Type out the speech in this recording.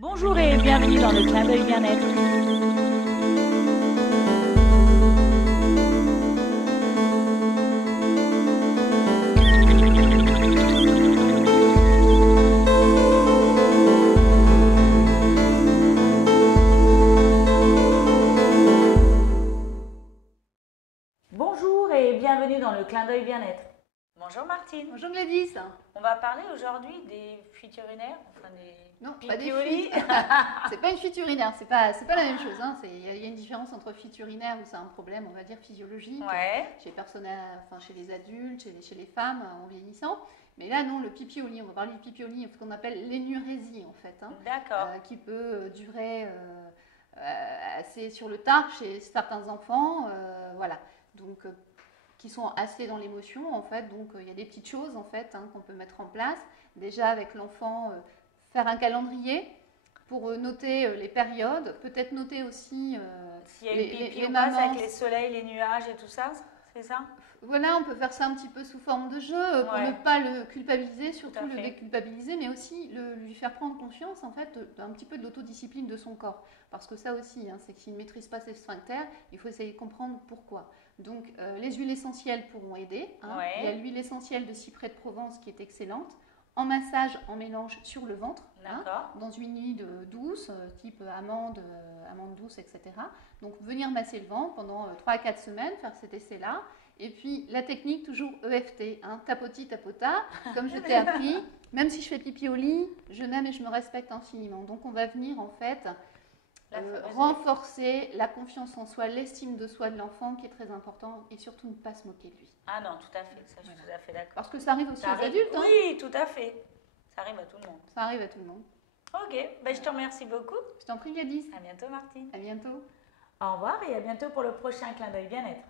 Bonjour et bienvenue dans le clin d'œil bien-être. Bonjour et bienvenue dans le clin d'œil bien-être. Bonjour Martine. Bonjour Gladys. On va parler aujourd'hui des fuites urinaires, enfin des Non, pas des pipi-au-lit. fuites. C'est pas une fuite urinaire, c'est pas la même chose. Hein. Il y a une différence entre fuite urinaire où c'est un problème, on va dire, physiologique, Ouais. chez les adultes, chez les femmes en vieillissant. Mais là, non, le pipi au lit, on va parler du pipi au lit, ce qu'on appelle l'énurésie en fait, hein, D'accord. qui peut durer assez sur le tard chez certains enfants, voilà. Donc, qui sont assez dans l'émotion en fait. Donc, il y a des petites choses en fait hein, qu'on peut mettre en place. Déjà avec l'enfant, faire un calendrier pour noter les périodes, peut-être noter aussi S'il y a une pipi les ou pas, c'est mamans. avec les soleils, les nuages et tout ça, c'est ça? Voilà, on peut faire ça un petit peu sous forme de jeu pour Ouais. ne pas le culpabiliser, Tout surtout à le fait. déculpabiliser, mais aussi lui faire prendre conscience en fait d'un petit peu de l'autodiscipline de son corps. Parce que ça aussi, hein, c'est que s'il ne maîtrise pas ses sphincters, il faut essayer de comprendre pourquoi. Donc les huiles essentielles pourront aider. Hein. Ouais. Il y a l'huile essentielle de cyprès de Provence qui est excellente. En massage, en mélange sur le ventre, hein, D'accord. dans une huile douce, type amande, amande douce, etc. Donc venir masser le ventre pendant 3 à 4 semaines, faire cet essai-là. Et puis la technique toujours EFT, hein, tapoti tapota, comme je t'ai appris. Même si je fais pipi au lit, je m'aime et je me respecte infiniment. Donc on va venir en fait renforcer la confiance en soi, l'estime de soi de l'enfant qui est très important et surtout ne pas se moquer de lui. Ah non, tout à fait, ça je suis tout à fait d'accord. Parce que ça arrive aussi Ça aux arrive- adultes. Hein. Oui, tout à fait. Ça arrive à tout le monde. Ça arrive à tout le monde. Ok, ben, je te remercie beaucoup. Je t'en prie Gladys. À bientôt Martine. À bientôt. Au revoir et à bientôt pour le prochain clin d'œil bien-être.